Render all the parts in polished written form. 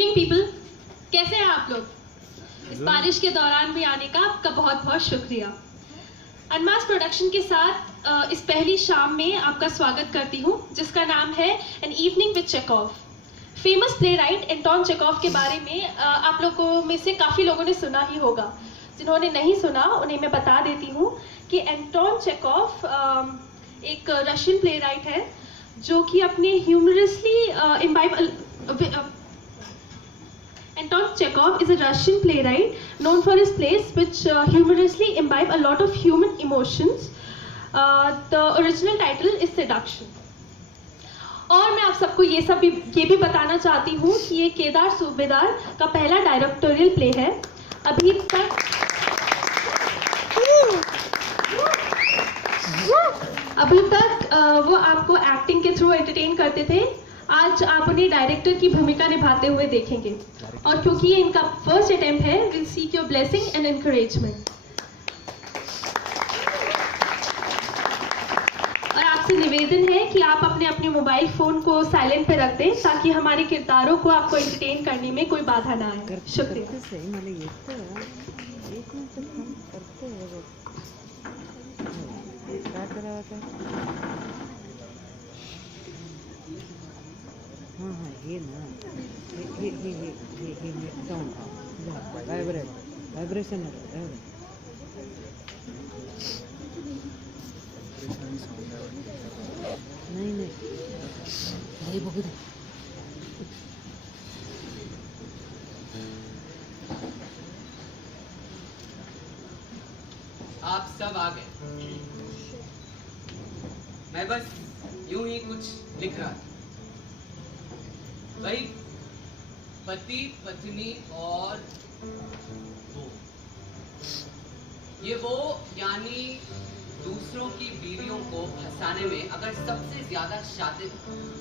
Evening people, कैसे हैं आप लोग? इस बारिश के दौरान भी आने का आपका बहुत बहुत शुक्रिया। अनमास प्रोडक्शन के साथ इस पहली शाम में आपका स्वागत करती हूँ, जिसका नाम है an evening with Chekhov. Famous playwright Anton Chekhov के बारे में आप लोगों में से काफ़ी लोगों ने सुना ही होगा। जिन्होंने नहीं सुना उन्हें मैं बता देती हूँ कि एंटोन चेकॉव एक रशियन प्ले राइट है जो कि अपने humorously imbibe Anton Chekhov is a Russian playwright known for his plays which humorously imbibe a lot of human emotions. The original title is Seduction. और मैं आप सबको ये भी बताना चाहती हूँ कि ये केदार सूबेदार का पहला डायरेक्टोरियल प्ले है। अभी तक वो आपको एक्टिंग के थ्रू एंटरटेन करते थे। आज आप उन्हें डायरेक्टर की भूमिका निभाते हुए देखेंगे, और क्योंकि ये इनका फर्स्ट अटेम्प्ट है, will seek your blessing and encouragement. और आपसे निवेदन है कि आप अपने अपने मोबाइल फोन को साइलेंट पे रख दें ताकि हमारे किरदारों को आपको एंटरटेन करने में कोई बाधा ना आए। शुक्रिया। हाँ ये ना ये साउंड वाइब्रेशन है। नहीं ये बहुत आप सब आ गए। मैं बस यूं ही कुछ लिख रहा था। भाई, पति पत्नी और वो यानी दूसरों की बीवियों को फंसाने में अगर सबसे ज्यादा शातिर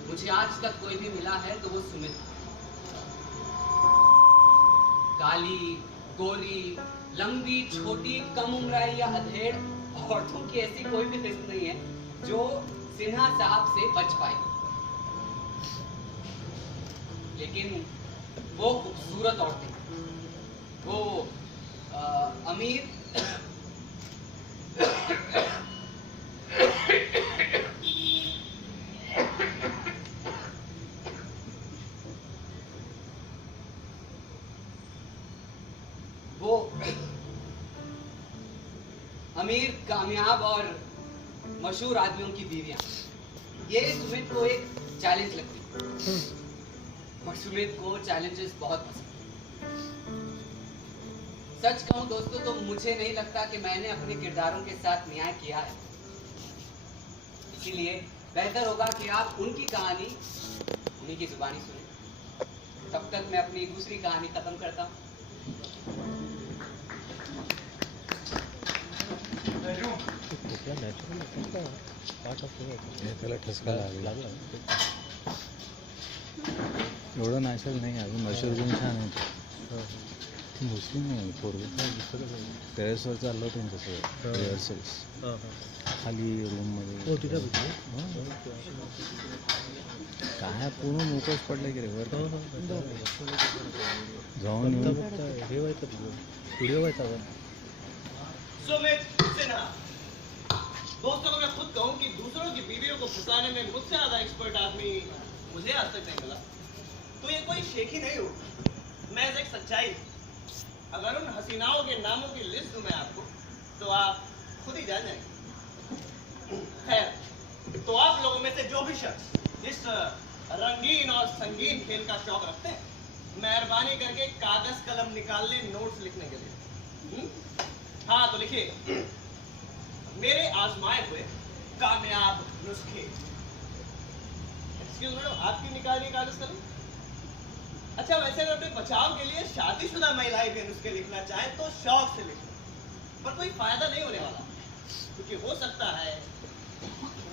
मुझे आज तक कोई भी मिला है तो वो सुमित। काली, गोरी, लंबी, छोटी, कम उम्राई या अधेड़ औरतों की ऐसी कोई भी किस्म नहीं है जो सिन्हा साहब से बच पाए। लेकिन वो खूबसूरत औरतें, वो अमीर कामयाब और मशहूर आदमियों की बीवियां, ये सुमित को एक चैलेंज लगती है। और सुमित को चैलेंजेस बहुत पसंद। सच कहूं दोस्तों तो मुझे नहीं लगता कि मैंने अपने किरदारों के साथ न्याय किया है। इसीलिए बेहतर होगा कि आप उनकी कहानी उन्हीं की जुबानी सुनें। तब तक मैं अपनी दूसरी कहानी खत्म करता हूं। एवढं नॅचरल नाही अजून मशरूम छान आहे ती मुस्लिम नाही पोरग टेरेसवर चाललं होतं तसं रिहर्सल्स खाली रूममध्ये काय पूर्ण मोकळच पडलं की रे वर जाऊन हे व्हायचं व्हिडिओ व्हायचा। सुमित सिन्हा, दोस्तों को मैं खुद कहूं कि दूसरों की बीवियों को फंसाने में मुझसे ज्यादा एक्सपर्ट आदमी मुझे आज तक नहीं मिला, तो ये कोई शेखी नहीं हो। मैं एक सच्चाई, अगर उन हसीनाओं के नामों की लिस्ट दूं मैं आपको तो आप खुद ही जान जाएंगे। खैर, तो आप लोगों में से जो भी शख्स इस रंगीन और संगीन खेल का शौक रखते हैं, मेहरबानी करके कागज कलम निकाल लें नोट्स लिखने के लिए। हाँ तो लिखिए, मेरे आजमाए हुए कामयाब नुस्खे। एक्सक्यूज मी, आपकी निकालिए कागज कलम। अच्छा, वैसे अगर अपने बचाव के लिए शादीशुदा महिलाएं भी नुस्खे लिखना चाहें तो शौक से लिखें, पर कोई फायदा नहीं होने वाला, क्योंकि हो सकता है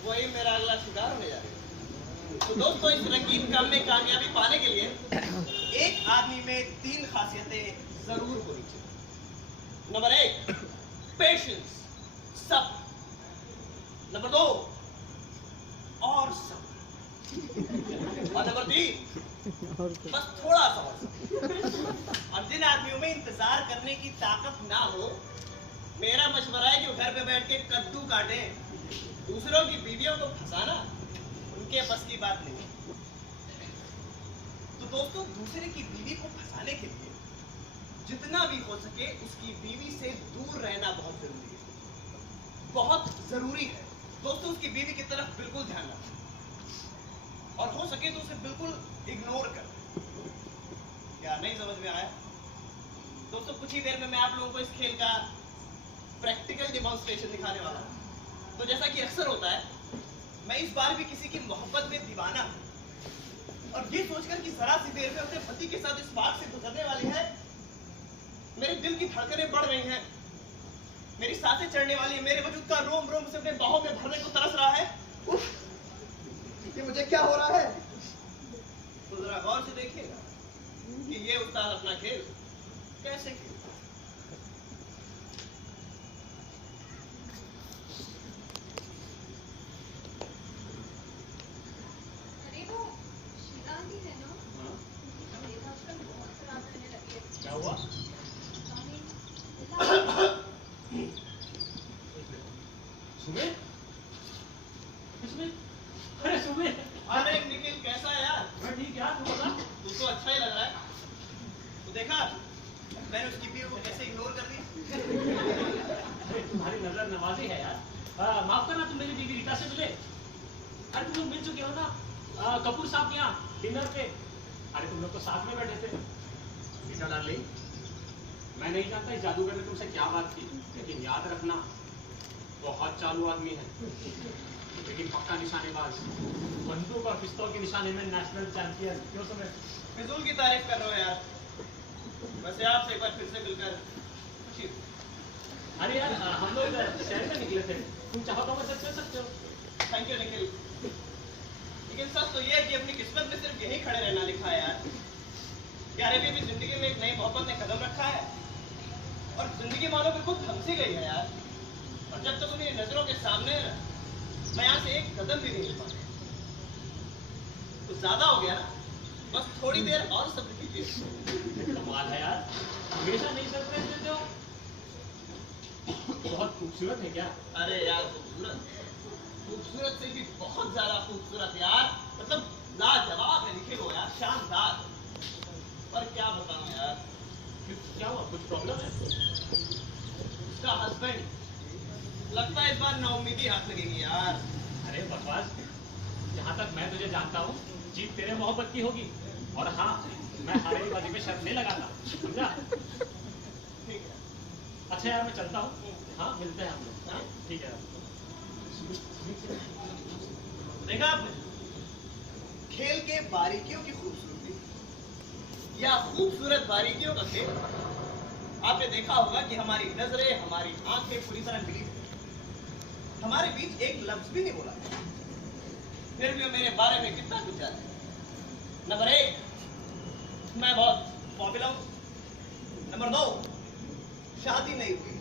वही मेरा अगला शिकार होने जा रहा है। तो दोस्तों, इस रंगीन काम में कामयाबी पाने के लिए एक आदमी में 3 खासियतें जरूर होनी चाहिए। नंबर 1, पेशेंस, सब। नंबर 2, और सब। और नंबर 3, और तो बस थोड़ा सा और जिन आदमियों में इंतजार करने की ताकत ना हो, मेरा मशवरा है कि वो घर पे बैठ के कद्दू काटे। दूसरों की बीवियों को फंसाना उनके बस की बात नहीं है। तो दोस्तों, दूसरे की बीवी को फंसाने के लिए जितना भी हो सके उसकी बीवी से दूर रहना बहुत जरूरी है, बहुत जरूरी है। दोस्तों, उसकी बीवी की तरफ बिल्कुल ध्यान रखें और हो सके तो उसे बिल्कुल इग्नोर कर। क्या नहीं समझ में आया? दोस्तों, कुछ ही देर में मैं आप लोगों को इस खेल का प्रैक्टिकल डेमोन्स्ट्रेशन दिखाने वाला हूं। तो जैसा कि अक्सर होता है, मैं इस बार भी किसी की मोहब्बत में दीवाना हूं और ये सोचकर कि जरा सी देर में अपने पति के साथ इस बात से गुजरने वाली है, मेरे दिल की धड़कनें बढ़ रही हैं, मेरी सांसें चढ़ने वाली है, मेरे वजूद का रोम रोम से अपने बाहों में भरने को तरस रहा है। उफ, ये मुझे क्या हो रहा है? तो जरा गौर से देखिएगा कि ये उस्ताद अपना खेल कैसे खेलता है। अरे वो शीला ही है ना, मेरे आजकल बहुत खराब रहने लगी है। क्या हुआ? सुबह? अरे सुबह अरे निखिल, कैसा है यार? मैं ठीक यार, तू बता। तू तो अच्छा ही लग रहा है। तू देखा मैंने उसकी बीवी को कैसे इग्नोर कर दी? अरे तुम्हारी नजर नवाजी है यार। माफ करना, तुम मेरी बीवी रीता से मिले? अरे तुम लोग मिल चुके हो ना कपूर साहब के यहाँ डिनर पे। अरे तुम लोग तो साथ में बैठे थे। रीता डार्लिंग, मैं नहीं जानता इस जादूगर ने तुमसे क्या बात की, लेकिन याद रखना बहुत चालू आदमी है, लेकिन पक्का निशानेबाज। बंदूक और पिस्तौल के निशाने में नेशनल चैंपियन। क्यों समझ? फिजूल की तारीफ कर रहे हो यार। वैसे आपसे एक बार फिर से मिलकर खुशी हुई। अरे यार हम लोग शहर में निकले थे, तुम चाहो तो हमारे साथ चल सकते हो। Thank you Nikhil. लेकिन सच तो ये है कि अपनी किस्मत में सिर्फ यही खड़े रहना लिखा है यार। यार अभी भी जिंदगी में एक नई मोहब्बत ने कदम रखा है और जिंदगी मानो बिल्कुल थम सी गई है यार। और जब तक मेरी नजरों के सामने है, मैं यहाँ से एक कदम भी नहीं हिल पाता। कुछ ज्यादा हो गया ना, बस थोड़ी देर और सब्र कीजिए। कमाल है यार, हमेशा नहीं सरप्राइज देते हो। बहुत खूबसूरत है क्या? अरे यार, खूबसूरत खूबसूरत से भी बहुत ज्यादा खूबसूरत यार। मतलब लाजवाब है निखिल हो यार, शानदार। पर क्या बताऊं यार, क्या हुआ, कुछ प्रॉब्लम है? उसका हस्बैंड लगता है इस बार नाउम्मीदी हाथ लगेगी यार। अरे बकवास, जहाँ तक मैं तुझे जानता हूँ जीत तेरे मोहब्बत की होगी। और हाँ, मैं हारे की बाजी में शर्त नहीं लगाता, समझा? ठीक है, अच्छा यार, मैं चलता हूँ। हाँ, मिलते हैं हम लोग। हाँ, ठीक है। देखा आपने खेल के बारीकियों की खूबसूरती या खूबसूरत बारीकियों का खेल। आपने देखा होगा कि हमारी नजरें, हमारी आंखें पूरी तरह मिली हुई हैं। हमारे बीच एक लफ्ज भी नहीं बोला, फिर भी वो मेरे बारे में कितना कुछ जानते हैं। नंबर 1, मैं बहुत पॉपुलर हूं। नंबर 2, शादी नहीं हुई।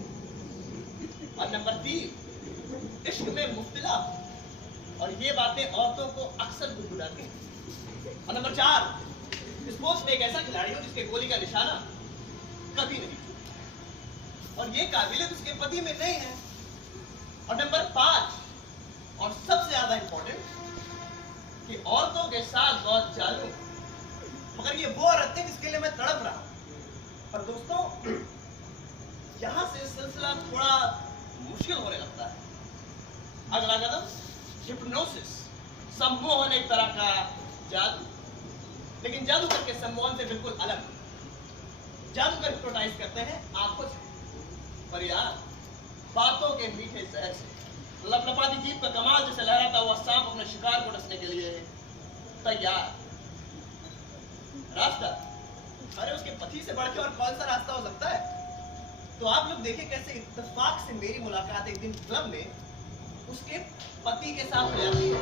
और नंबर 3, इश्क में मुब्तला। और ये बातें औरतों को अक्सर गुदगुदाती हैं। और नंबर 4, स्पोर्ट्स में एक ऐसा खिलाड़ी हो जिसके गोली का निशाना कभी नहीं टूटा और ये काबिलियत उसके पति में नहीं है। और नंबर 5, और सबसे ज्यादा इंपॉर्टेंट, कि औरतों के साथ बहुत जालू। मगर ये वो औरत है जिसके लिए मैं तड़प रहा हूं। पर दोस्तों, यहां से सिलसिला थोड़ा मुश्किल होने लगता है। अगला कदम हिप्नोसिस, सम्मोहन, एक तरह का जादू। लेकिन जादूगर के सम्मोहन से बिल्कुल अलग। जादूगर हिप्नोटाइज करते हैं आंखों से, पर यार बातों के मीठे जहर से। लपलपाती जीप का कमाल जैसे लहराता हुआ सांप अपने शिकार को डसने के लिए तैयार। रास्ता, अरे उसके पति से बढ़ के और कौन सा रास्ता हो सकता है? तो आप लोग देखें कैसे इत्तेफाक से मेरी मुलाकात एक दिन क्लब में उसके पति के साथ हो जाती है।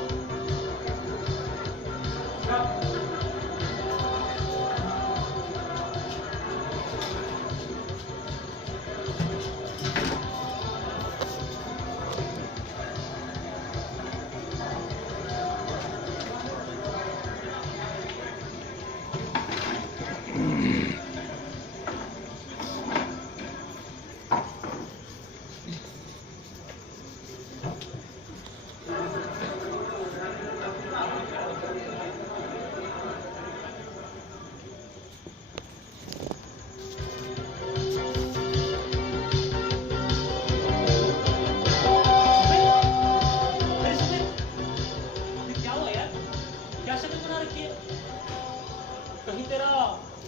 तेरा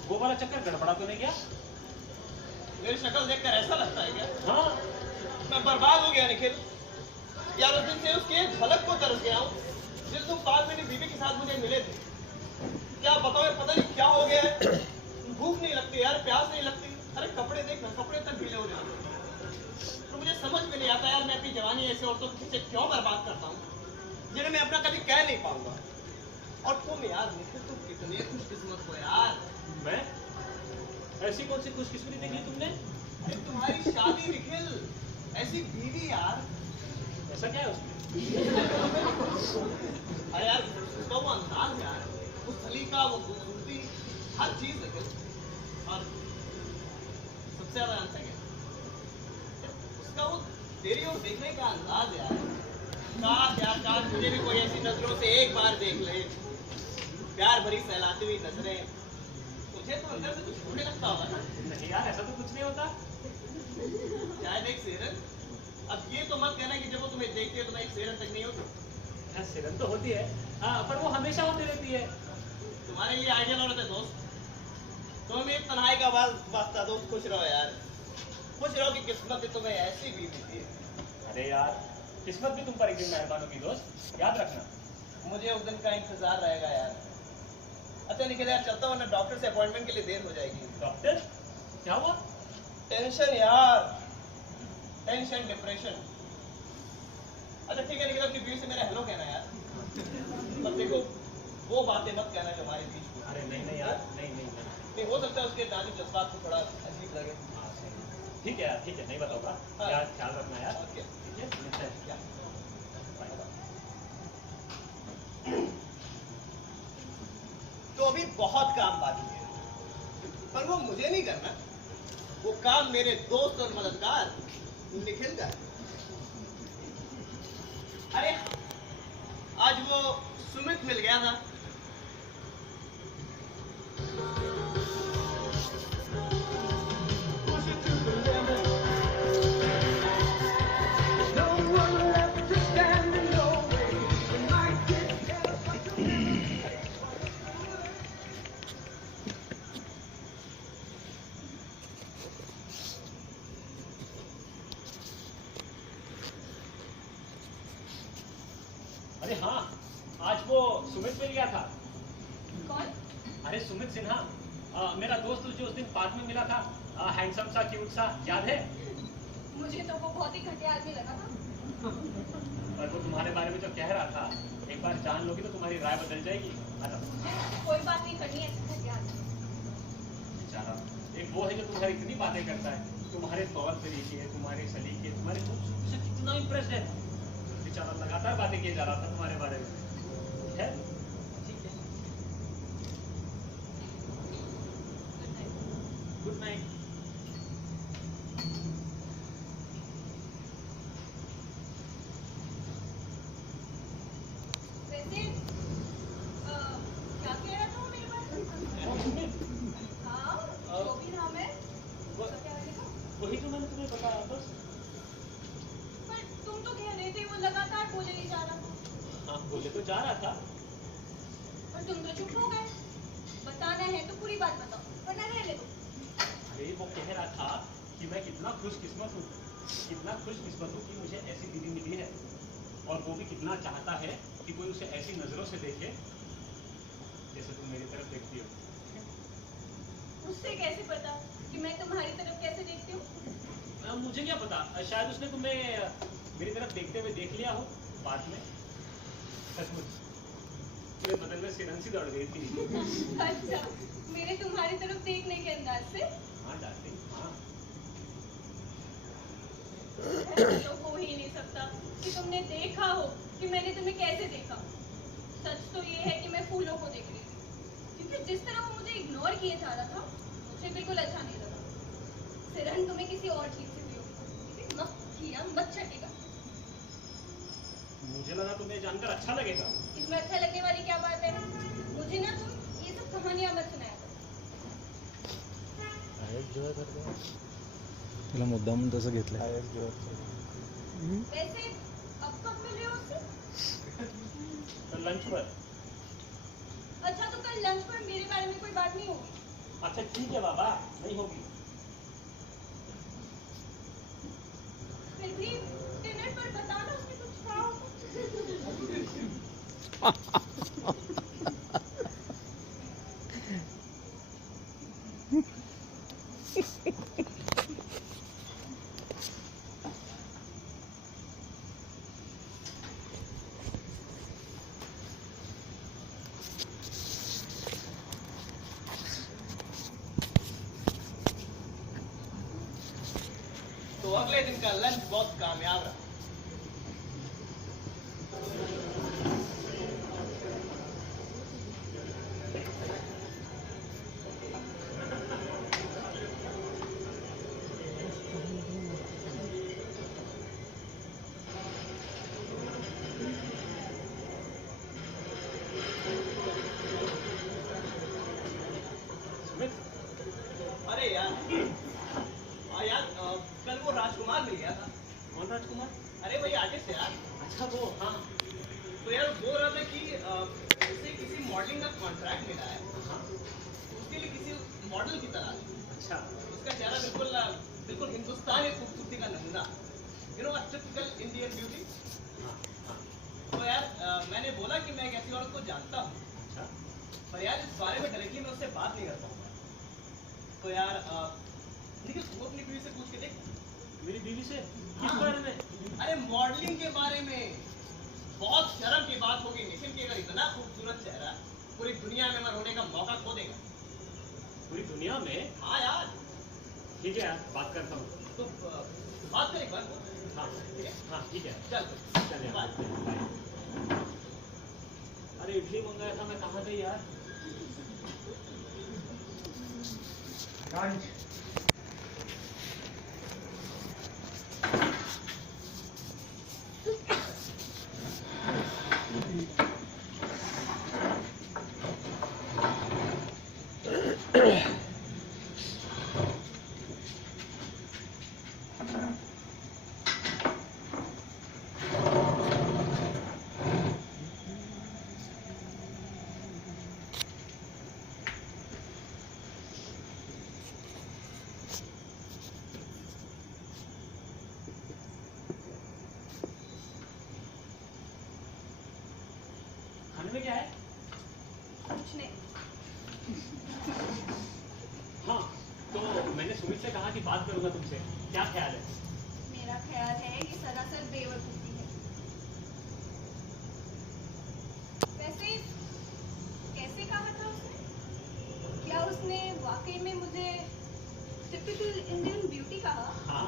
वो वाला चक्कर गड़बड़ा तो नहीं गया? मेरी शक्ल देखकर ऐसा लगता है क्या हाँ मैं बर्बाद हो गया निखिल? यार उस दिन से उसकी एक झलक को तरस गया हूँ जिस तुम बाद मेरी बीवी के साथ मुझे मिले थे। क्या बताओ यार, पता नहीं क्या हो गया है। भूख नहीं लगती यार, प्यास नहीं लगती। अरे कपड़े देखना, कपड़े तक गीले हो जाते हैं। तो मुझे समझ में नहीं आता यार, मैं अपनी जवानी ऐसे औरतों के पीछे क्यों बर्बाद करता हूँ जिन्हें मैं अपना कभी कह नहीं पाऊंगा। और तुम यार निखिल, तुम कितने खुशकिस्मत हो यार। मैं ऐसी कौन सी खुशकिस्मती देखी तुमने? अरे तुम्हारी शादी निखिल, ऐसी बीवी यार। ऐसा क्या है उसमें? अरे यार उसका वो अंदाज यार, वो सलीका, वो खूबसूरती, हर चीज निखिल। और सबसे ज्यादा आंसर क्या उसका वो तेरी ओर देखने का अंदाज यार। काश यार, काश मुझे भी कोई ऐसी नजरों से एक बार देख ले। प्यार भरी सहलाती हुई नजरें। तुझे तो अंदर से कुछ होने लगता होगा ना? नहीं यार, ऐसा तो कुछ नहीं होता। शायद एक सेरन। अब ये तो मत कहना कि जब वो तुम्हें देखती है तुम्हें एक सेरन तक नहीं होती। हाँ, सिरन तो होती है, पर वो हमेशा होती रहती है। तुम्हारे लिए आइडियल औरत है दोस्त। तुम्हें एक तन्हाई का वास्ता दोस्त। खुश रहो यार, खुश रहो कि किस्मत ने तुम्हें ऐसी बीवी दी। अरे यार, किस्मत भी तुम पर एक दिन मेहरबान होगी दोस्त, याद रखना। मुझे उस दिन का इंतजार रहेगा यार। अच्छा निकल यार, चलता हूँ ना, डॉक्टर से अपॉइंटमेंट के लिए देर हो जाएगी। डॉक्टर, क्या हुआ? टेंशन यार, टेंशन, डिप्रेशन। अच्छा ठीक है निकल, अपनी बीवी से मेरा हेलो कहना यार। पर देखो वो बातें मत कहना जो हमारे बीच में। अरे नहीं नहीं यार, नहीं नहीं नहीं। नहीं हो सकता है उसके नाजुक जज्बात को थोड़ा अजीब लगे। हाँ, सही। ठीक है यार, ठीक है, नहीं बताऊंगा। हाँ। यार ख्याल रखना यार। ओके ठीक है, मिलते हैं। क्या बाय। तो अभी बहुत काम बाकी है, पर वो मुझे नहीं करना। वो काम मेरे दोस्त और मददगार निखिल का है। अरे आज वो सुमित मिल गया था। अरे हाँ, आज वो सुमित मिल गया था। कौन? अरे सुमित सिन्हा, मेरा दोस्त जो उस दिन पार्क में मिला था, हैंडसम सा, क्यूट सा, याद है? मुझे तो वो बहुत ही घटिया आदमी लगा था। और वो तुम्हारे बारे में जो कह रहा था, एक बार जान लोगी तो तुम्हारी राय बदल जाएगी। अच्छा, कोई बात नहीं करनी है, घटिया आदमी। बेचारा, एक वो है जो तुम्हारी इतनी बातें करता है, तुम्हारे तौर तरीके, तुम्हारे सलीके, तुम्हारे खूबसूरती से कितना इम्प्रेस है। बेचारा लगातार बातें किए जा रहा था तुम्हारे बारे में। है? ठीक है। Good night. वैसे क्या कह रहा था वो मेरे बारे में? सुमित, हाँ, जो भी नाम है, वो- उसका क्या लगेगा? वही जो मैंने तुम्हें बताया बस। पर तुम तो कह रहे थे वो लगातार बोले नहीं जा रहा। हाँ, बोले तो जा रहा था। और तुम तो चुप हो गए। बताना है तो पूरी बात बताओ, वरना रहने दो। अरे वो कह रहा था कि मैं कितना खुशकिस्मत हूँ, कितना खुशकिस्मत हूँ कि मुझे ऐसी बीवी मिली है, और वो भी कितना चाहता है कि कोई उसे ऐसी नजरों से देखे जैसे तुम मेरी तरफ देखती हो। उससे कैसे पता कि मैं तुम्हारी तरफ कैसे देखती हूँ? मुझे क्या पता, शायद उसने तुम्हें मेरी तरफ देखते हुए देख लिया हो बाद में। सचमुच मेरे बदल में सिरन सी दौड़ गई थी। अच्छा, मेरे तुम्हारी तरफ देखने के अंदाज से? हाँ डार्लिंग, हाँ। ऐसा तो हो ही नहीं सकता कि तुमने देखा हो कि मैंने तुम्हें कैसे देखा। सच तो ये है कि मैं फूलों को देख रही थी, क्योंकि जिस तरह वो मुझे इग्नोर किए जा रहा था मुझे बिल्कुल अच्छा नहीं लगा। सिरन तुम्हें किसी और चीज से भी होगी, मत किया मत छटेगा। मुझे लगा तुम्हें जानकर अच्छा लगेगा। इसमें अच्छा लगने वाली क्या बात है? मुझे ना तुम ये सब कहानियां मत सुनाया करो। तिला मुद्दामून तसं घेतलंय. वैसे अब कब मिल रहे हो उससे? तो लंच पर। अच्छा तो कल लंच पर मेरे बारे में कोई बात नहीं होगी। अच्छा ठीक है बाबा, नहीं होगी। फिर भी डिनर पर बताना उसमें कुछ कहा होगा। तो अगले दिन का लंच बहुत कामयाब रहा। सुमित, अरे यार कल वो राजकुमार मिल गया था। कौन राजकुमार? अरे भाई आगे से यार। अच्छा वो, हाँ तो यार बोल रहा था कि उसे किसी मॉडलिंग का कॉन्ट्रैक्ट मिला है, हाँ। उसके लिए किसी मॉडल की तलाश है। अच्छा उसका चेहरा बिल्कुल बिल्कुल हिंदुस्तानी खूबसूरती का नमूना, you know typical Indian beauty. हाँ हाँ। तो यार मैंने बोला कि मैं एक ऐसी औरत को जानता हूँ, अच्छा पर यार इस बारे में डायरेक्टली मैं उससे बात नहीं कर पाऊंगा। तो यार निखिल तू अपनी बीवी से पूछ के देख। मेरी बीवी से किस हाँ। बारे में? अरे मॉडलिंग के बारे में। बहुत शर्म की बात होगी निखिल कि अगर इतना खूबसूरत चेहरा पूरी दुनिया में मर होने का मौका खो देगा। पूरी दुनिया में? हाँ यार। ठीक है यार, बात करता हूँ। तो बात कर एक बार। हाँ ठीक है, हाँ ठीक है, चल चल यार, बाय। बाय। अरे इडली मंगाया था, मैं कहाँ गई यार? खाने में क्या है? कुछ नहीं। हाँ, तो मैंने सुमित से कहा कि बात करूंगा तुमसे। क्या ख्याल है? मेरा ख्याल है ये सरासर बेवकूफी है। वैसे कैसे कहा था उसने? क्या उसने वाकई में मुझे टिपिकल इंडियन ब्यूटी कहा? हाँ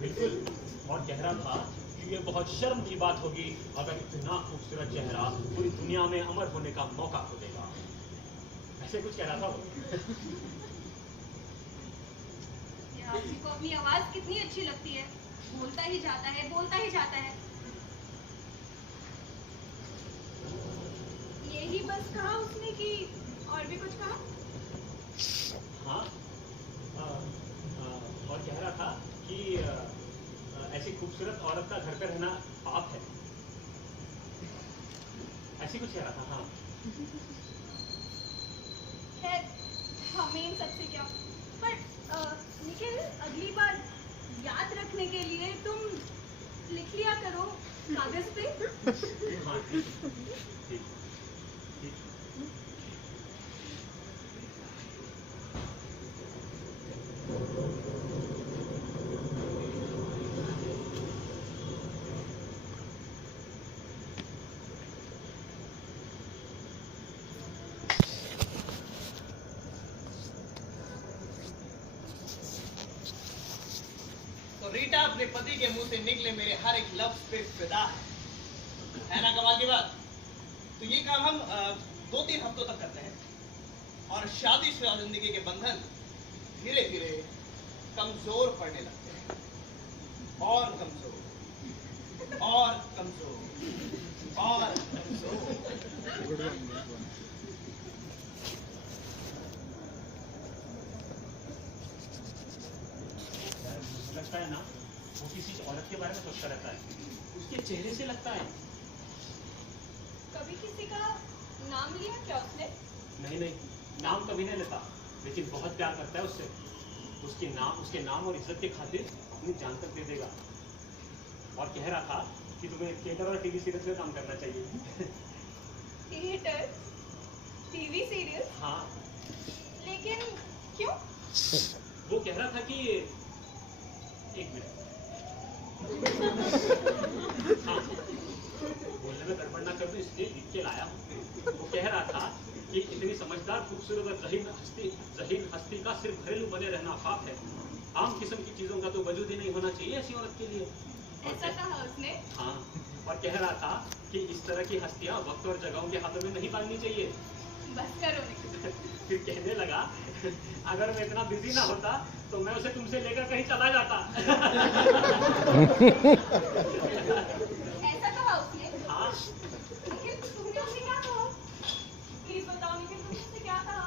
बिल्कुल, और कह रहा था कि ये बहुत शर्म की बात होगी अगर इतना खूबसूरत चेहरा पूरी दुनिया में अमर होने का मौका खो देगा। ऐसे कुछ कह रहा था वो। ये आदमी को अपनी आवाज कितनी अच्छी लगती है, बोलता ही जाता है, बोलता ही जाता है। यही बस कहा उसने कि और भी कुछ कहा? हाँ, और कह रहा था कि ऐसी खूबसूरत औरत का घर पे रहना पाप है, ऐसी कुछ कह रहा था। हाँ खैर हमें इन सबसे क्या, पर निखिल अगली बार याद रखने के लिए तुम लिख लिया करो कागज पे। हाँ ठीक ठीक ठीक। तो रीटा अपने पति के मुंह से निकले मेरे हर एक लफ्ज पे फिदा है ना कमाल की बात। तो ये काम हम 2-3 हफ्तों तक करते हैं और शादीशुदा जिंदगी के बंधन धीरे धीरे कमजोर पड़ने लगते हैं, और कमजोर और कमजोर और कमजोर। लगता है ना वो किसी औरत के बारे में सोचता रहता है, उसके चेहरे से लगता है। कभी किसी का नाम लिया क्या उसने? नहीं नहीं, नाम कभी नहीं लेता, लेकिन बहुत प्यार करता है उससे। उसके नाम और इज्जत के खातिर अपनी जान तक दे देगा। और कह रहा था कि तुम्हें थिएटर और टीवी सीरियल में काम करना चाहिए। Theatre, TV serial? हाँ, लेकिन क्यों? वो कह रहा था कि एक मिनट, हाँ, बोलने में गड़बड़ ना कर दूं इसलिए लिख के लाया हूँ। वो कह रहा था कि इतनी समझदार, खूबसूरत और जहीन हस्ती का सिर्फ घरेलू बने रहना पाप है। आम किस्म की चीजों का तो वजूद ही नहीं होना चाहिए ऐसी औरत के लिए। ऐसा कहा उसने? हाँ, और कह रहा था कि इस तरह की हस्तियां वक्त और जगहों के हाथों में नहीं डालनी चाहिए। बस करो निखिल। फिर कहने लगा, अगर मैं इतना बिजी ना होता तो मैं उसे तुमसे लेकर कहीं चला जाता। ऐसा कहा उसने? हाँ, निखिल, तुमने उसे क्या कहा? प्लीज बताओ निखिल, तुमने उसे क्या कहा?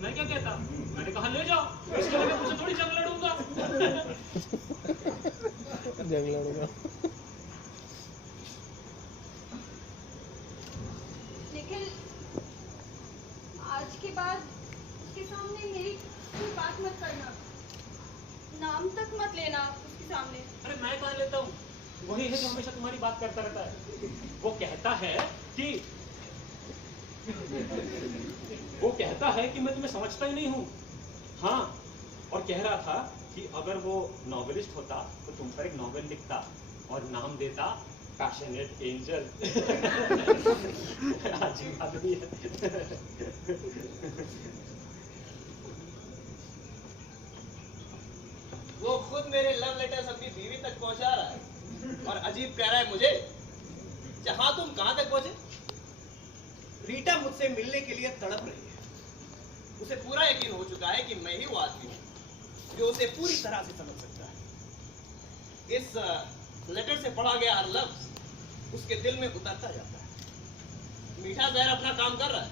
मैं क्या कहता, मैंने कहा ले जाओ, इसके लिए मैं तुमसे थोड़ी जंग लड़ूंगा। निखिल, आज के बाद उसके सामने मेरी कोई बात मत करना, नाम तक मत लेना उसके सामने। अरे मैं कहाँ लेता हूँ, वही है जो हमेशा तुम्हारी बात करता रहता है। वो कहता है कि मैं तुम्हें समझता ही नहीं हूँ। हाँ, और कह रहा था कि अगर वो नॉवेलिस्ट होता तो तुम पर एक नॉवेल लिखता और नाम देता पैशनेट एंजल। अजीब आदमी है। वो खुद मेरे लव लेटर्स अपनी बीवी तक पहुंचा रहा है और अजीब कह रहा है मुझे। जहां तुम कहां तक पहुंचे? रीटा मुझसे मिलने के लिए तड़प रही है। उसे पूरा यकीन हो चुका है कि मैं ही वो आदमी हूं जो उसे पूरी तरह से समझ सकता है। इस लेटर से पढ़ा गया हर लफ्ज उसके दिल में उतरता जाता है। मीठा जहर अपना काम कर रहा है,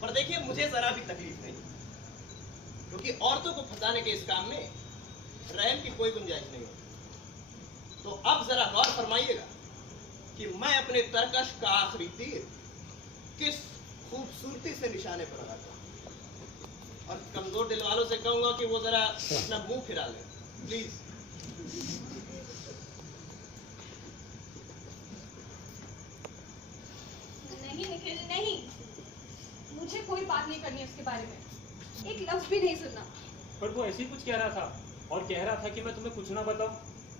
पर देखिए मुझे जरा भी तकलीफ नहीं, क्योंकि औरतों को फंसाने के इस काम में रहम की कोई गुंजाइश नहीं होती। तो अब जरा गौर फरमाइएगा कि मैं अपने तरकश का आखिरी तीर किस खूबसूरती से निशाने पर लगाता हूं। और कमजोर दिल वालों से कहूंगा कि वो जरा अपना मुंह फिरा ले प्लीज। नहीं निखिल, नहीं, मुझे कोई बात नहीं करनी उसके बारे में, एक लफ्ज भी नहीं सुनना। पर वो ऐसे ही कुछ कह रहा था और कह रहा था कि मैं तुम्हें कुछ ना बताऊं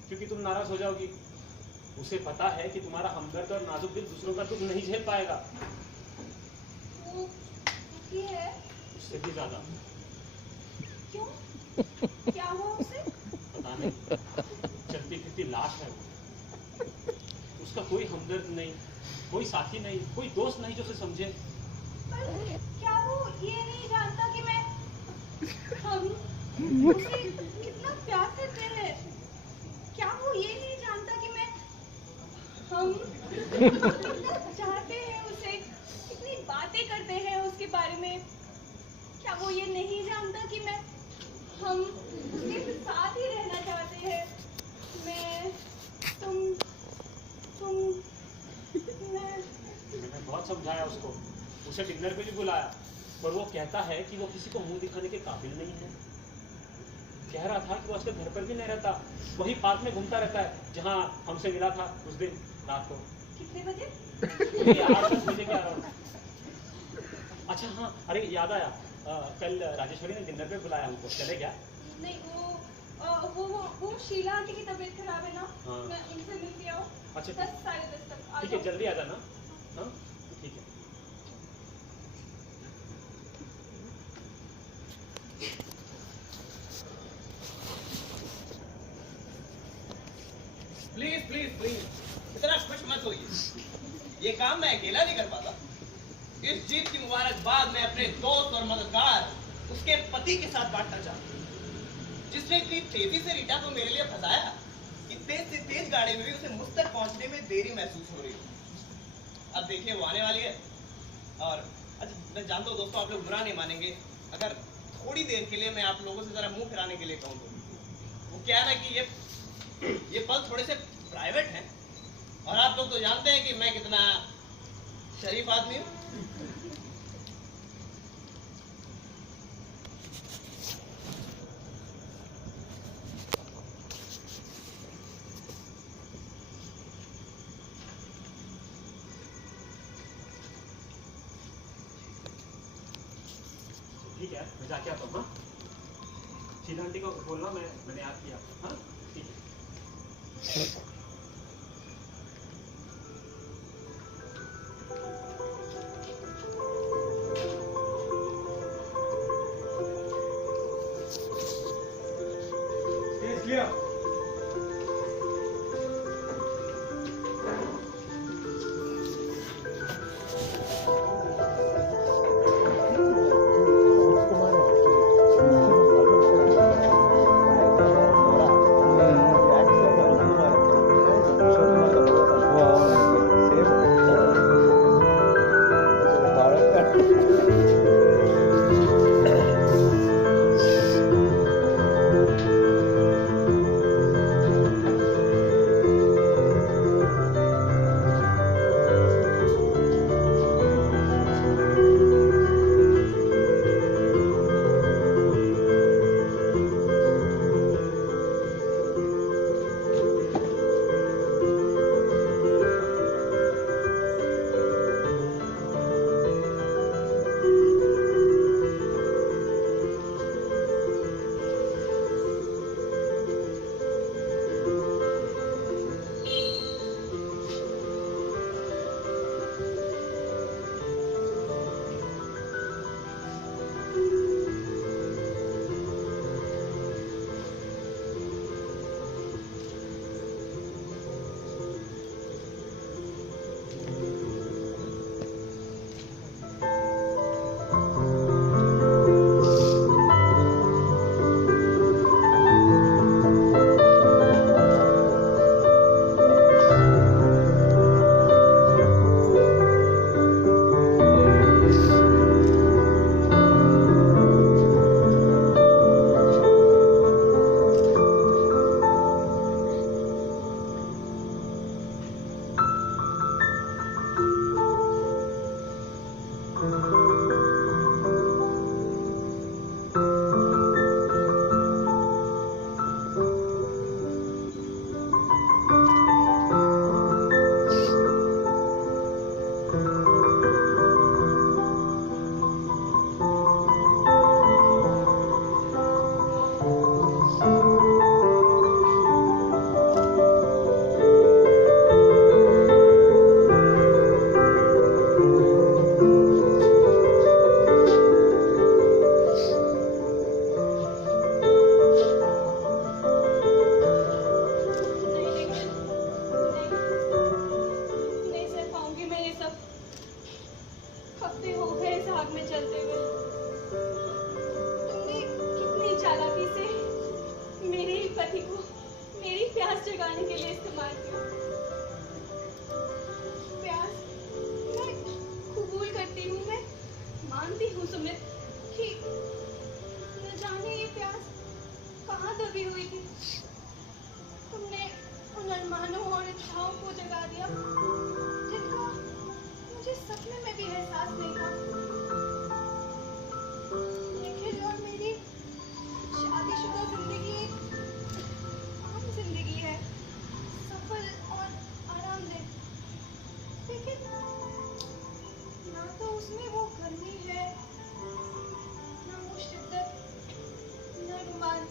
क्योंकि तुम नाराज हो जाओगी। उसे पता है कि तुम्हारा हमदर्द और नाजुक दिल दूसरों का दुख नहीं झेल पाएगा। वो दुखी है? उससे भी ज्यादा। क्यों? क्या हुआ उसे? पता नहीं, चलती फिरती लाश है वो। उसका कोई हमदर्द नहीं, कोई साथी नहीं, कोई दोस्त नहीं जो उसे समझे। पर क्या वो ये नहीं जानता कि हम उसे कितना प्यार करते हैं? क्या वो ये नहीं जानता कि हम कितना चाहते हैं उसे, कितनी बातें करते हैं उसके बारे में? क्या वो ये नहीं जानता कि हम उसके साथ ही रहना चाहते हैं? मैंने बहुत समझाया उसको, उसे डिनर पे भी बुलाया, पर वो कहता है कि वो किसी को मुंह दिखाने के काबिल नहीं है। कह रहा था कि वो आजकल घर पर भी नहीं रहता, वही पार्क में घूमता रहता है जहाँ हमसे मिला था उस दिन रात को। कितने बजे? 8-10 बजे के अराउंड। अच्छा हाँ, अरे याद आया, कल राजेश्वरी ने डिनर पे बुलाया हमको, चले क्या? नहीं, वो शीला आंटी की तबीयत खराब है ना, हाँ। मैं उनसे मिल के आऊँ। अच्छा 10 साढ़े 10 तक आ ठीक है, जाओ। जल्दी आ जाना। हाँ ठीक है। प्लीज प्लीज प्लीज इतना खुश मत होइए, ये काम मैं अकेला नहीं कर पाता। इस जीत की मुबारकबाद मैं अपने दोस्त और मददगार उसके पति के साथ बांटना चाहता हूँ, जिसने इतनी तेजी से रीटा को मेरे लिए फंसाया कि तेज से तेज गाड़ी में भी उसे मुझ तक पहुंचने में देरी महसूस हो रही है। अब देखिए वो आने वाली है, और अच्छा मैं जानता हूँ दोस्तों आप लोग बुरा नहीं मानेंगे अगर थोड़ी देर के लिए मैं आप लोगों से जरा मुंह फिराने के लिए कहूँ तो। वो क्या है ना कि ये पल थोड़े से प्राइवेट हैं, और आप लोग तो जानते हैं कि मैं कितना शरीफ आदमी हूँ। ठीक है, मैं जाके आता हूँ। हाँ, शीला आंटी को बोलना मैंने याद किया। हाँ, ठीक है। जगाने के लिए इस्तेमाल किया। प्यास मैं कबूल करती हूँ, मैं मानती हूँ सुमित कि न जाने ये प्यास कहाँ दबी हुई थी। तुमने उन अरमानों और इच्छाओं को जगा दिया जिनका मुझे सपने में भी एहसास नहीं था। निखिल और मेरी शादीशुदा जिंदगी एक आम जिंदगी है, सफल और आरामदेह, लेकिन ना तो उसमें वो गर्मी है, ना वो शिद्दत, ना रोमांस।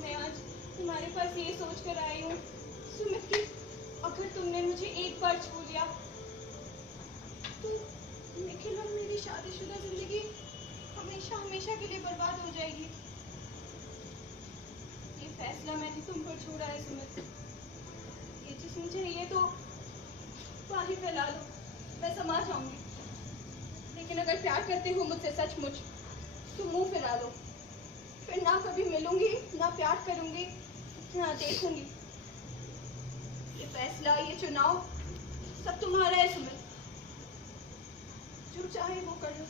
मैं आज तुम्हारे पास ये सोच कर आई हूँ सुमित कि अगर तुमने मुझे एक बार छू लिया तो निखिल और मेरी शादीशुदा जिंदगी हमेशा हमेशा के लिए बर्बाद हो जाएगी। ये फैसला मैंने तुम पर छोड़ा है सुमित। ये जिस्म चाहिए तो बाहर फैला लो, मैं समा जाऊंगी। लेकिन अगर प्यार करते हो मुझसे सचमुच तो मुंह फैला लो, फिर ना कभी मिलूंगी, ना प्यार करूंगी, ना देखूंगी। ये फैसला, ये चुनाव सब तुम्हारा है सुमित। जो चाहे वो कर लो।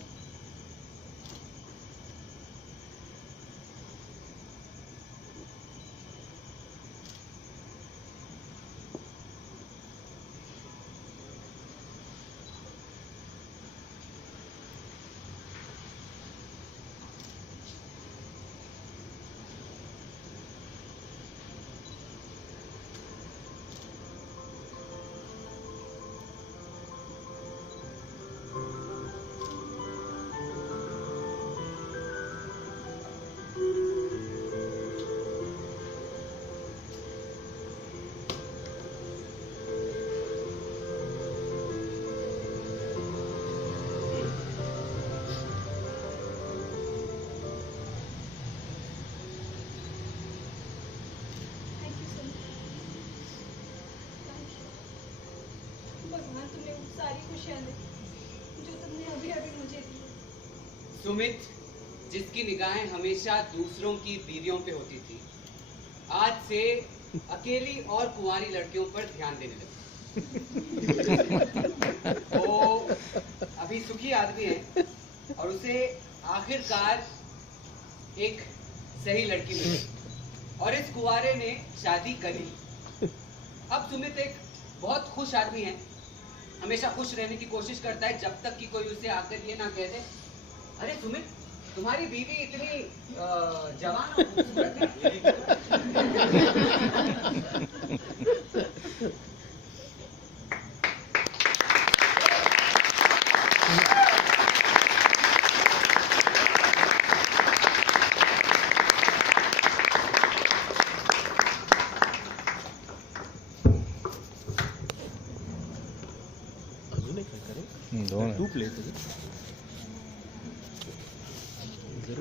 सारी खुशियाँ दे जो तुमने अभी अभी मुझे दी। सुमित, जिसकी निगाहें हमेशा दूसरों की बीवियों पे होती थी, आज से अकेली और कुंवारी लड़कियों पर ध्यान देने लगी। वो अभी सुखी आदमी है और उसे आखिरकार एक सही लड़की मिली और इस कुंवारे ने शादी करी। अब सुमित एक बहुत खुश आदमी है, हमेशा खुश रहने की कोशिश करता है जब तक कि कोई उसे आकर ये ना कह दे, अरे सुमित, तुम्हारी बीवी इतनी जवान और खूबसूरत है। दोन टू प्लेट